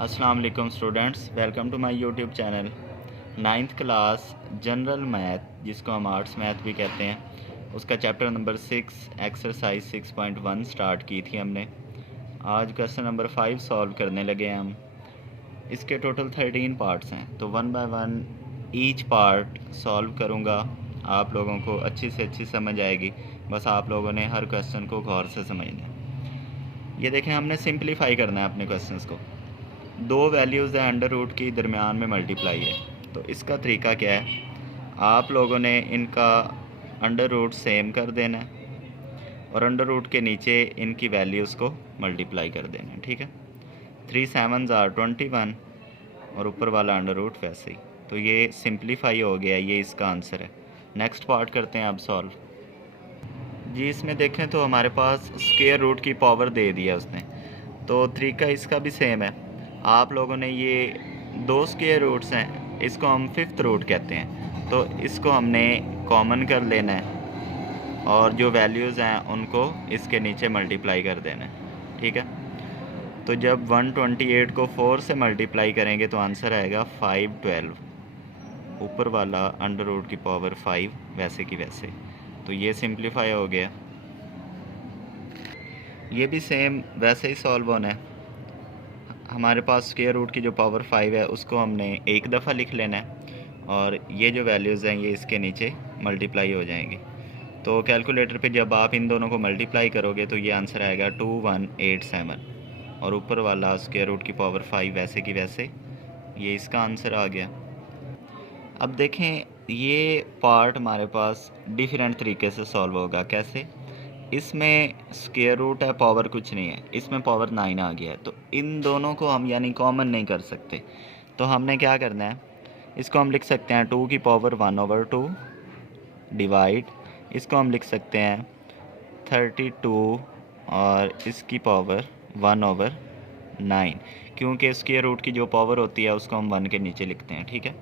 अस्सलाम वालेकुम students, welcome to my YouTube channel. Ninth class general math, जिसको हम आर्ट्स मैथ भी कहते हैं, उसका चैप्टर नंबर 6 एक्सरसाइज 6.1 स्टार्ट की थी हमने। आज क्वेश्चन नंबर 5 सॉल्व करने लगे हैं हम। इसके टोटल 13 पार्ट्स हैं, तो one by one each part solve करूँगा। आप लोगों को अच्छी से अच्छी समझ आएगी, बस आप लोगों ने हर क्वेश्चन को गौर से समझना है। ये देखें, हमने सिंप्लीफाई करना है अपने क्वेश्चंस को। दो वैल्यूज़ है अंडर रूट की, दरमियान में मल्टीप्लाई है। तो इसका तरीका क्या है, आप लोगों ने इनका अंडर रूट सेम कर देना है और अंडर रूट के नीचे इनकी वैल्यूज़ को मल्टीप्लाई कर देना है। ठीक है, 3 7 आर 21 और ऊपर वाला अंडर रूट वैसे ही। तो ये सिंप्लीफाई हो गया, ये इसका आंसर है। नेक्स्ट पार्ट करते हैं अब सॉल्व। जी, इसमें देखें तो हमारे पास स्क्वायर रूट की पावर दे दिया उसने, तो तरीका इसका भी सेम है। आप लोगों ने ये दो स्क्वायर रूट्स हैं, इसको हम फिफ्थ रूट कहते हैं, तो इसको हमने कॉमन कर लेना है और जो वैल्यूज़ हैं उनको इसके नीचे मल्टीप्लाई कर देना है। ठीक है, तो जब 128 को 4 से मल्टीप्लाई करेंगे तो आंसर आएगा 512। ऊपर वाला अंडर रूट की पावर 5 वैसे की वैसे। तो ये सिंप्लीफाई हो गया। ये भी सेम वैसे ही सॉल्व होना है। हमारे पास स्क्वायर रूट की जो पावर 5 है उसको हमने एक दफ़ा लिख लेना है और ये जो वैल्यूज़ हैं ये इसके नीचे मल्टीप्लाई हो जाएंगी। तो कैलकुलेटर पे जब आप इन दोनों को मल्टीप्लाई करोगे तो ये आंसर आएगा 2187 और ऊपर वाला स्क्वायर रूट की पावर 5 वैसे की वैसे। ये इसका आंसर आ गया। अब देखें, ये पार्ट हमारे पास डिफरेंट तरीके से सॉल्व होगा। कैसे? इसमें स्क्वायर रूट है, पावर कुछ नहीं है, इसमें पावर 9 आ गया है, तो इन दोनों को हम यानी कॉमन नहीं कर सकते। तो हमने क्या करना है, इसको हम लिख सकते हैं 2 की पावर 1/2 डिवाइड, इसको हम लिख सकते हैं 32 और इसकी पावर 1/9, क्योंकि स्क्वायर रूट की जो पावर होती है उसको हम 1 के नीचे लिखते हैं। ठीक है,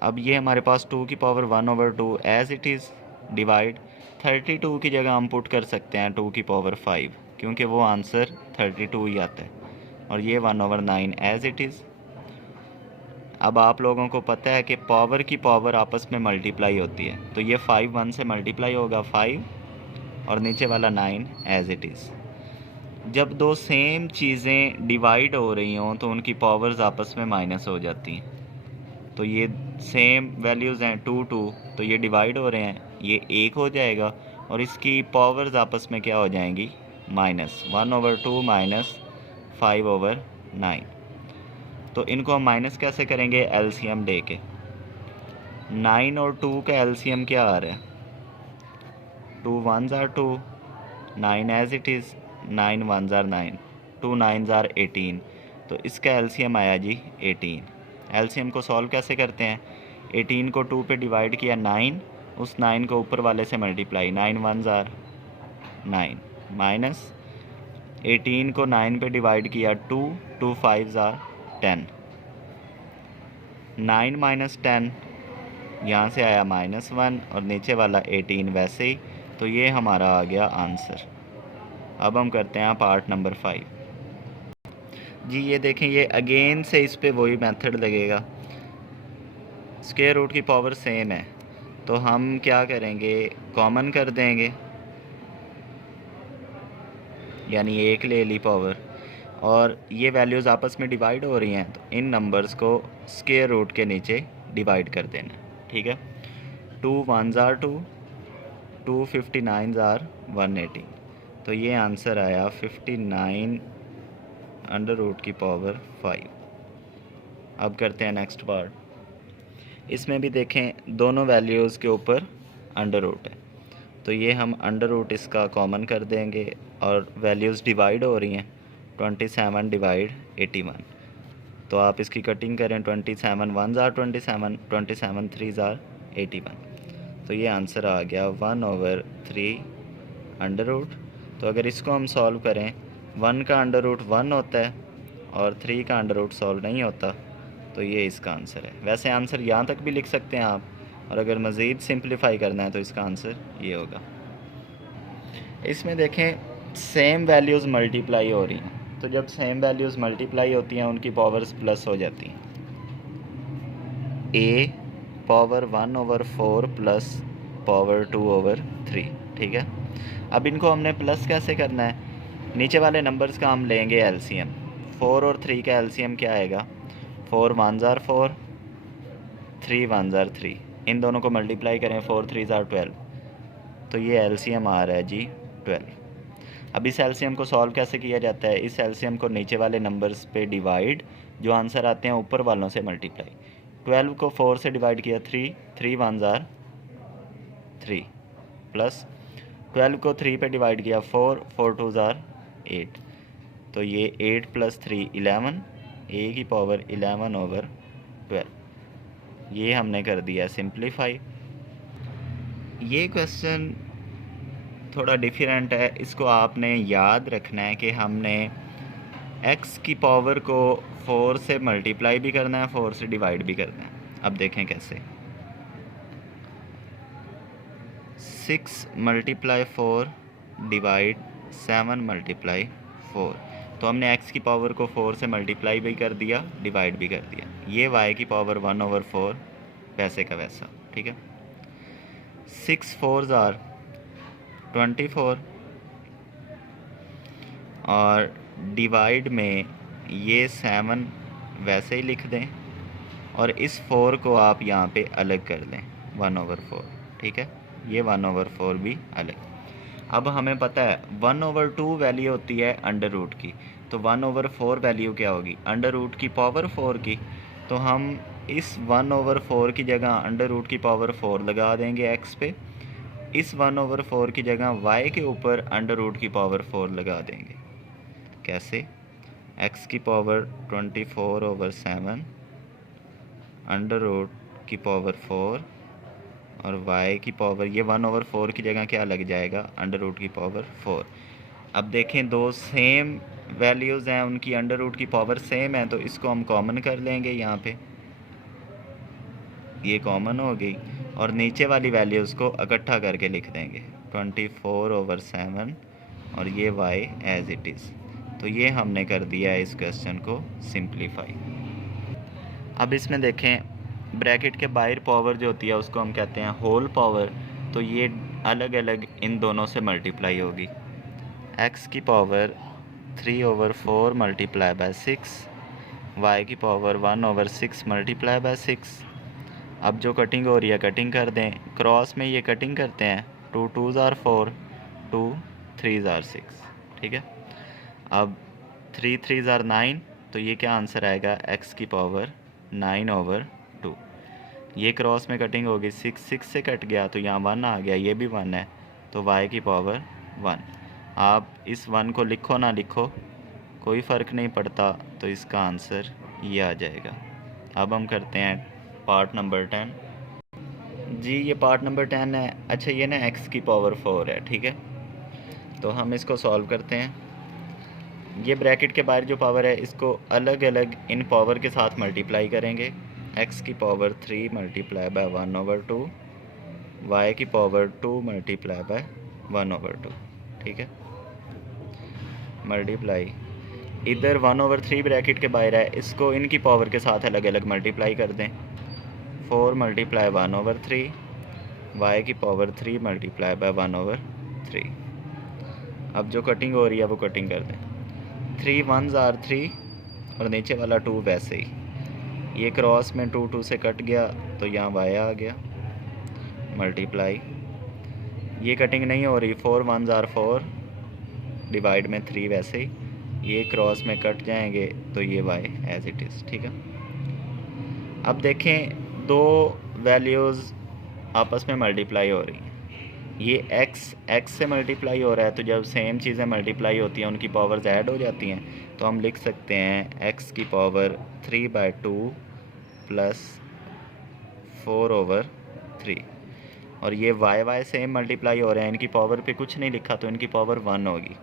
अब ये हमारे पास 2 की power 1/2 as it is divide 32 की जगह हम पुट कर सकते हैं 2 की पावर 5, क्योंकि वो आंसर 32 ही आता है, और ये 1/9 एज इट इज़। अब आप लोगों को पता है कि पावर की पावर आपस में मल्टीप्लाई होती है, तो ये 5 1 से मल्टीप्लाई होगा 5 और नीचे वाला 9 एज इट इज़। जब दो सेम चीज़ें डिवाइड हो रही हों तो उनकी पावर्स आपस में माइनस हो जाती हैं। तो ये सेम वैल्यूज़ हैं 2 2, तो ये डिवाइड हो रहे हैं, ये 1 हो जाएगा और इसकी पावर्स आपस में क्या हो जाएंगी, माइनस 1/2 माइनस 5/9। तो इनको हम माइनस कैसे करेंगे, एलसीएम दे के। 9 और 2 का एलसीएम क्या आ रहा है, 2 1s are 2, 9 as it is, 9 1s are 9, 2 9s are 18, तो इसका एलसीएम आया जी 18। एलसीएम को सॉल्व कैसे करते हैं, 18 को 2 पे डिवाइड किया 9, उस 9 को ऊपर वाले से मल्टीप्लाई, 9 1s are 9 माइनस 18 को 9 पे डिवाइड किया 2, 2 5s are 10, 9 माइनस 10 यहाँ से आया -1 और नीचे वाला 18 वैसे ही। तो ये हमारा आ गया आंसर। अब हम करते हैं पार्ट नंबर 5। जी, ये देखें, ये अगेन से इस पे वही मेथड लगेगा। स्क्वायर रूट की पावर सेम है, तो हम क्या करेंगे, कॉमन कर देंगे, यानी 1 ले ली पावर, और ये वैल्यूज़ आपस में डिवाइड हो रही हैं, तो इन नंबर्स को स्क्वायर रूट के नीचे डिवाइड कर देना। ठीक है, 2 1s are 2, 2 59s are 180, तो ये आंसर आया 59 अंडर रूट की पावर 5। अब करते हैं नेक्स्ट पार्ट। इसमें भी देखें, दोनों वैल्यूज़ के ऊपर अंडर रूट है, तो ये हम अंडर रूट इसका कॉमन कर देंगे और वैल्यूज़ डिवाइड हो रही हैं, 27 डिवाइड 81, तो आप इसकी कटिंग करें, 27 1s are 27, 27 3s are 81, तो ये आंसर आ गया 1/3 अंडर रूट। तो अगर इसको हम सॉल्व करें, 1 का अंडर रूट 1 होता है और 3 का अंडर रूट सॉल्व नहीं होता, तो ये इसका आंसर है। वैसे आंसर यहाँ तक भी लिख सकते हैं आप, और अगर मज़ीद सिंप्लीफाई करना है तो इसका आंसर ये होगा। इसमें देखें, सेम वैल्यूज़ मल्टीप्लाई हो रही हैं, तो जब सेम वैल्यूज़ मल्टीप्लाई होती हैं उनकी पावर्स प्लस हो जाती हैं। a पावर 1/4 प्लस पावर 2/3, ठीक है। अब इनको हमने प्लस कैसे करना है, नीचे वाले नंबर्स का हम लेंगे एलसीएम। 4 और 3 का एलसीएम क्या आएगा, 4 1 ज़ार 4, 3 1 ज़ार 3, इन दोनों को मल्टीप्लाई करें, 4 3 ज़ार 12, तो ये एलसीएम आ रहा है जी 12। अब इस एलसीएम को सॉल्व कैसे किया जाता है, इस एलसीएम को नीचे वाले नंबर्स पे डिवाइड, जो आंसर आते हैं ऊपर वालों से मल्टीप्लाई। 12 को 4 से डिवाइड किया 3, 3 1 ज़ार 3, प्लस 12 को 3 पे डिवाइड किया 4, 4 2 ज़ार 8, तो ये 8 + 3 11, a की पावर 11/12, ये हमने कर दिया सिंप्लीफाई। ये क्वेश्चन थोड़ा डिफरेंट है, इसको आपने याद रखना है कि हमने x की पावर को 4 से मल्टीप्लाई भी करना है, 4 से डिवाइड भी करना है। अब देखें कैसे, 6 × 4 डिवाइड 7 × 4, तो हमने x की पावर को 4 से मल्टीप्लाई भी कर दिया, डिवाइड भी कर दिया। ये y की पावर 1/4 वैसे का वैसा, ठीक है। 6 4 ज़ार 24 और डिवाइड में ये 7 वैसे ही लिख दें और इस 4 को आप यहाँ पे अलग कर दें 1/4, ठीक है। ये 1/4 भी अलग। अब हमें पता है 1/2 वैल्यू होती है अंडर रूट की, तो 1/4 वैल्यू क्या होगी, अंडर रूट की पावर 4 की। तो हम इस 1/4 की जगह अंडर रूट की पावर 4 लगा देंगे x पे, इस 1/4 की जगह y के ऊपर अंडर रूट की पावर 4 लगा देंगे। कैसे, x की पावर 24/7 अंडर रूट की पावर 4 और y की पावर, ये 1/4 की जगह क्या लग जाएगा, अंडर रूट की पावर 4। अब देखें दो सेम वैल्यूज़ हैं, उनकी अंडर रूट की पावर सेम है, तो इसको हम कॉमन कर लेंगे यहाँ पे, ये कॉमन हो गई, और नीचे वाली वैल्यूज़ को इकट्ठा करके लिख देंगे 24/7 और ये y एज इट इज़। तो ये हमने कर दिया है इस क्वेश्चन को सिंप्लीफाई। अब इसमें देखें ब्रैकेट के बाहर पावर जो होती है उसको हम कहते हैं होल पावर, तो ये अलग अलग इन दोनों से मल्टीप्लाई होगी। x की पावर 3/4 मल्टीप्लाई बाय 6, y की पावर 1/6 मल्टीप्लाई बाय 6। अब जो कटिंग हो रही है कटिंग कर दें, क्रॉस में ये कटिंग करते हैं, 2 2 ज़ार 4, 2 3 ज़ार 6, ठीक है। अब 3 3 ज़ार 9, तो ये क्या आंसर आएगा, x की पावर 9/2। ये क्रॉस में कटिंग होगी, 6 6 से कट गया तो यहाँ 1 आ गया, ये भी 1 है, तो y की पावर 1। आप इस 1 को लिखो ना लिखो कोई फ़र्क नहीं पड़ता, तो इसका आंसर ये आ जाएगा। अब हम करते हैं पार्ट नंबर 10 जी, ये पार्ट नंबर 10 है। अच्छा, ये ना x की पावर 4 है, ठीक है। तो हम इसको सॉल्व करते हैं। ये ब्रैकेट के बाहर जो पावर है इसको अलग अलग इन पावर के साथ मल्टीप्लाई करेंगे। x की पावर 3 मल्टीप्लाई बाय 1/2, y की पावर 2 मल्टीप्लाई बाय 1/2, ठीक है। मल्टीप्लाई, इधर 1/3 ब्रैकेट के बाहर है, इसको इनकी पावर के साथ अलग अलग मल्टीप्लाई कर दें। 4 मल्टीप्लाई 1/3, y की पावर 3 मल्टीप्लाई बाय 1/3। अब जो कटिंग हो रही है वो कटिंग कर दें, 3 1 ज़ार 3 और नीचे वाला 2 वैसे ही, ये क्रॉस में 2 2 से कट गया तो यहाँ y आ गया, मल्टीप्लाई, ये कटिंग नहीं हो रही, 4 1 ज़ार 4 डिवाइड में 3 वैसे ही, ये क्रॉस में कट जाएंगे तो ये y एज इट इज़, ठीक है। अब देखें दो वैल्यूज़ आपस में मल्टीप्लाई हो रही हैं, ये x से मल्टीप्लाई हो रहा है, तो जब सेम चीज़ें मल्टीप्लाई होती हैं उनकी पावर्स ऐड हो जाती हैं, तो हम लिख सकते हैं x की पावर 3/2 प्लस 4/3, और ये y सेम मल्टीप्लाई हो रहे हैं, इनकी पावर पे कुछ नहीं लिखा तो इनकी पावर 1 होगी,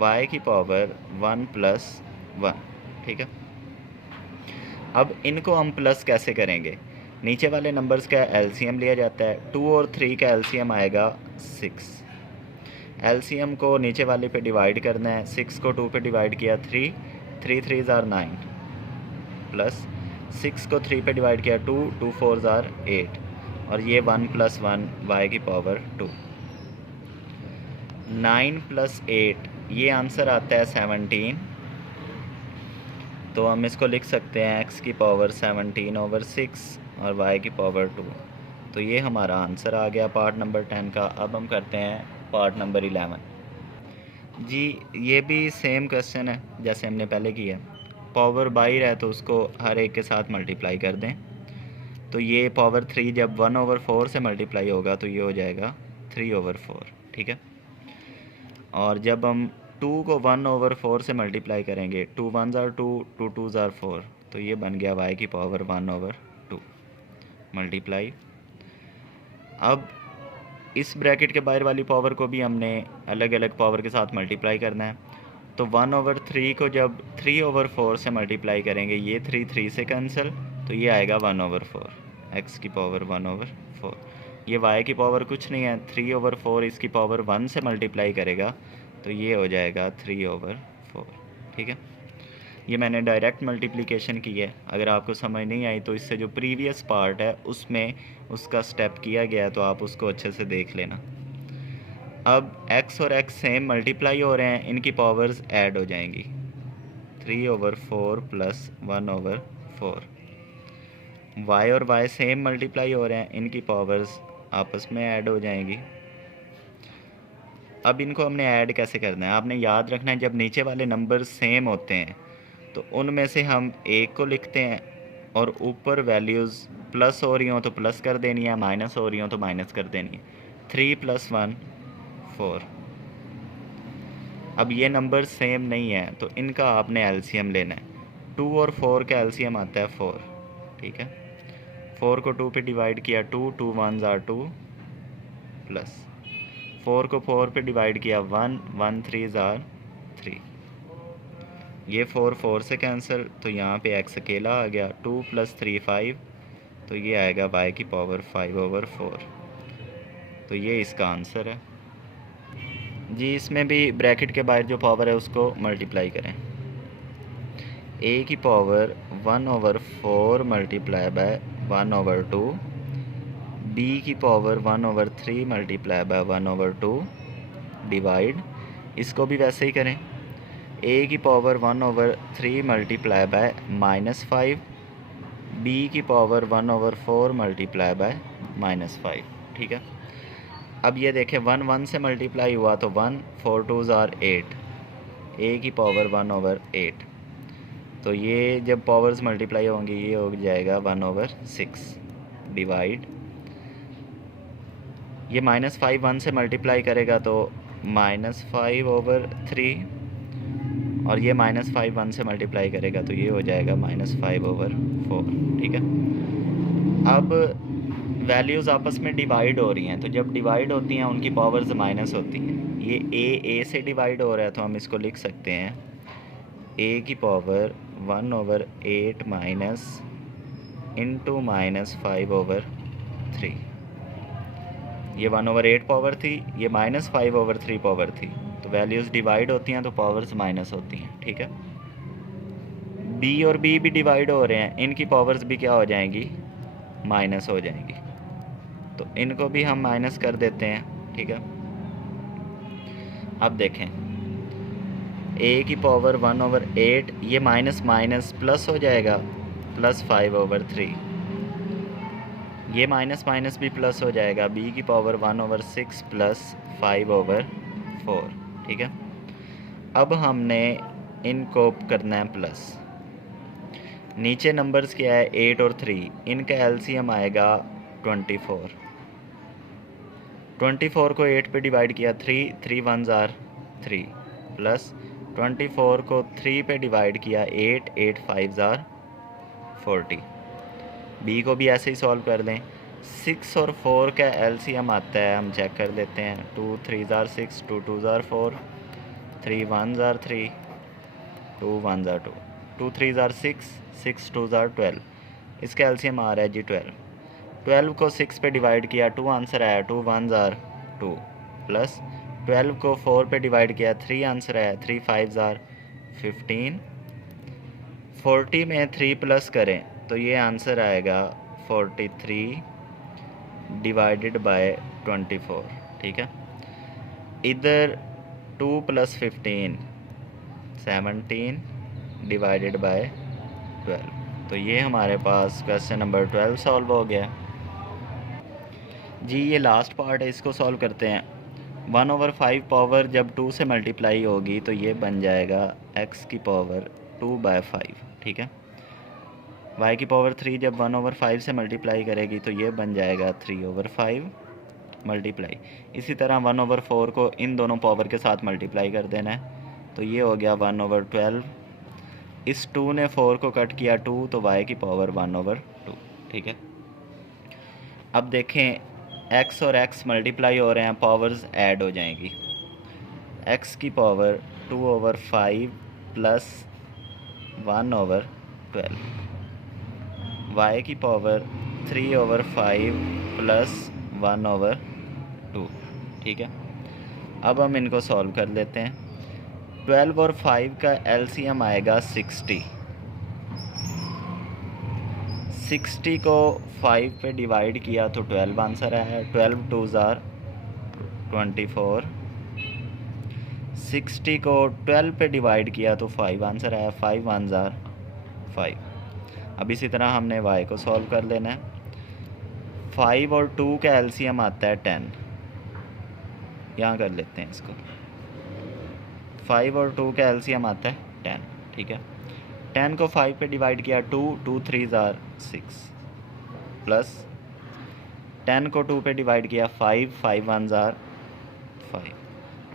y की पावर 1 + 1, ठीक है। अब इनको हम प्लस कैसे करेंगे, नीचे वाले नंबर्स का एलसीएम लिया जाता है, 2 और 3 का एलसीएम आएगा 6, एलसीएम को नीचे वाले पे डिवाइड करना है। 6 को 2 पे डिवाइड किया 3, 3 3 ज़ार 9 प्लस 6 को 3 पे डिवाइड किया 2, 2 4 ज़ार 8 और ये 1 + 1 y की पावर 2। 9 + 8 ये आंसर आता है 17। तो हम इसको लिख सकते हैं x की पावर 17/6 और y की पावर 2। तो ये हमारा आंसर आ गया पार्ट नंबर 10 का। अब हम करते हैं पार्ट नंबर 11। जी ये भी सेम क्वेश्चन है जैसे हमने पहले किया। पावर बाहर है तो उसको हर एक के साथ मल्टीप्लाई कर दें। तो ये पावर 3 जब 1/4 से मल्टीप्लाई होगा तो ये हो जाएगा 3/4, ठीक है। और जब हम 2 को 1/4 से मल्टीप्लाई करेंगे, 2 1 ज़ार 2, 2 2 ज़ार 4, तो ये बन गया y की पावर 1/2 मल्टीप्लाई। अब इस ब्रैकेट के बाहर वाली पावर को भी हमने अलग अलग पावर के साथ मल्टीप्लाई करना है। तो 1/3 को जब 3/4 से मल्टीप्लाई करेंगे, ये 3 3 से कैंसिल, तो ये आएगा 1/4 x की पावर 1/4। ये y की पावर कुछ नहीं है, 3/4 इसकी पावर 1 से मल्टीप्लाई करेगा तो ये हो जाएगा 3/4, ठीक है। ये मैंने डायरेक्ट मल्टीप्लिकेशन की है। अगर आपको समझ नहीं आई तो इससे जो प्रीवियस पार्ट है उसमें उसका स्टेप किया गया है, तो आप उसको अच्छे से देख लेना। अब x और x सेम मल्टीप्लाई हो रहे हैं, इनकी पावर्स ऐड हो जाएंगी। 3/4 + 1/4। y और y सेम मल्टीप्लाई हो रहे हैं, इनकी पावर्स आपस में ऐड हो जाएंगी। अब इनको हमने ऐड कैसे करना है, आपने याद रखना है जब नीचे वाले नंबर सेम होते हैं तो उनमें से हम एक को लिखते हैं और ऊपर वैल्यूज़ प्लस हो रही हों तो प्लस कर देनी है, माइनस हो रही हों तो माइनस कर देनी है। 3 + 1 4। अब ये नंबर सेम नहीं है तो इनका आपने एलसीएम लेना है। 2 और 4 का एलसीएम आता है 4, ठीक है। 4 को 2 पे डिवाइड किया 2, 2 1 ज़ार 2 प्लस 4 को 4 पे डिवाइड किया 1, 1 3 ज़ार 3। ये 4 4 से कैंसिल, तो यहाँ पे x अकेला आ गया। 2 + 3 5, तो ये आएगा y की पावर 5/4। तो ये इसका आंसर है जी। इसमें भी ब्रैकेट के बाहर जो पावर है उसको मल्टीप्लाई करें। a की पावर 1/4 मल्टीप्लाई बाय 1/2, b की पावर 1/3 मल्टीप्लाई बाय 1/2 डिवाइड, इसको भी वैसे ही करें। a की पावर 1/3 मल्टीप्लाई बाय -5, b की पावर 1/4 मल्टीप्लाई बाय -5, ठीक है। अब ये देखें 1 1 से मल्टीप्लाई हुआ तो 1, 4 2 ज़ार 8, a की पावर 1/8। तो ये जब पावर्स मल्टीप्लाई होंगी ये हो जाएगा 1/6 डिवाइड, ये -5 1 से मल्टीप्लाई करेगा तो -5/3 और ये -5 1 से मल्टीप्लाई करेगा तो ये हो जाएगा -5/4, ठीक है। अब वैल्यूज़ आपस में डिवाइड हो रही हैं, तो जब डिवाइड होती हैं उनकी पावर्स माइनस होती हैं। ये a से डिवाइड हो रहा है तो हम इसको लिख सकते हैं a की पावर 1/8 माइनस इंटू -5/3। ये 1/8 पावर थी, ये -5/3 पावर थी, तो वैल्यूज़ डिवाइड होती हैं तो पावर्स माइनस होती हैं, ठीक है। b और b भी डिवाइड हो रहे हैं, इनकी पावर्स भी क्या हो जाएंगी, माइनस हो जाएंगी। तो इनको भी हम माइनस कर देते हैं, ठीक है। अब देखें a की पावर 1/8, ये माइनस माइनस प्लस हो जाएगा, +5/3। ये माइनस माइनस भी प्लस हो जाएगा, b की पावर 1/6 + 5/4, ठीक है। अब हमने इनको करना है प्लस। नीचे नंबर्स क्या है 8 और 3, इनका एलसीएम आएगा 24। 24 को 8 पे डिवाइड किया 3, 3 1 ज़ार 3 प्लस 24 को 3 पे डिवाइड किया 8, 8 5 ज़ार 40। b को भी ऐसे ही सॉल्व कर दें। 6 और 4 का एलसीएम आता है, हम चेक कर लेते हैं। 2 3 ज़ार 6, 2 2 ज़ार 4, 3 1 ज़ार 3, 2 1 ज़ार 2, 2 3 ज़ार 6, 6 2 ज़ार 12। इसका एलसीएम आ रहा है जी 12। 12 को 6 पे डिवाइड किया 2, आंसर आया 2 1 ज़ार 2 प्लस 12 को 4 पे डिवाइड किया 3 आंसर है, 3 5 ज़ार 15। 40 में 3 प्लस करें तो ये आंसर आएगा 43 डिवाइडेड बाय 24। ठीक है, इधर 2 + 15 17 डिवाइडेड बाय 12। तो ये हमारे पास क्वेश्चन नंबर 12 सॉल्व हो गया जी। ये लास्ट पार्ट है, इसको सॉल्व करते हैं। 1/5 पावर जब 2 से मल्टीप्लाई होगी तो ये बन जाएगा x की पावर 2/5। ठीक है, y की पावर 3 जब 1/5 से मल्टीप्लाई करेगी तो ये बन जाएगा 3/5 मल्टीप्लाई। इसी तरह 1/4 को इन दोनों पावर के साथ मल्टीप्लाई कर देना है, तो ये हो गया 1/12। इस 2 ने 4 को कट किया 2, तो y की पावर 1/2। ठीक है, अब देखें x और x मल्टीप्लाई हो रहे हैं, पावर्स ऐड हो जाएंगी। x की पावर 2/5 प्लस 1/12, y की पावर 3/5 प्लस 1/2। ठीक है, अब हम इनको सॉल्व कर लेते हैं। 12 और 5 का एलसीएम आएगा 60। 60 को 5 पे डिवाइड किया तो 12 आंसर आया। 12 2 ज़ार 24। 60 को 12 पे डिवाइड किया तो 5 आंसर आया। 5 1 ज़ार 5। अब इसी तरह हमने y को सॉल्व कर लेना है। 5 और 2 का एलसीएम आता है 10। यहाँ कर लेते हैं इसको। 5 और 2 का एलसीएम आता है 10। ठीक है, 10 को 5 पे डिवाइड किया 2 2 3 ज़ार 6 प्लस 10 को 2 पे डिवाइड किया 5 5 1 ज़ार 5।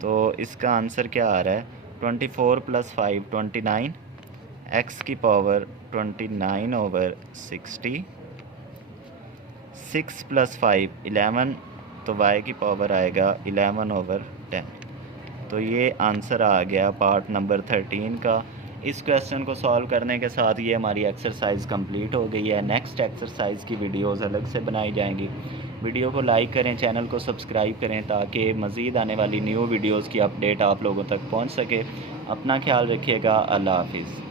तो इसका आंसर क्या आ रहा है 24 + 5 29। x की पावर 29/60। 6 + 5 11, तो y की पावर आएगा 11/10। तो ये आंसर आ गया पार्ट नंबर 13 का। इस क्वेश्चन को सॉल्व करने के साथ ये हमारी एक्सरसाइज कंप्लीट हो गई है। नेक्स्ट एक्सरसाइज की वीडियोस अलग से बनाई जाएंगी। वीडियो को लाइक करें, चैनल को सब्सक्राइब करें ताकि मज़ीद आने वाली न्यू वीडियोस की अपडेट आप लोगों तक पहुंच सके। अपना ख्याल रखिएगा। अल्लाह हाफिज़।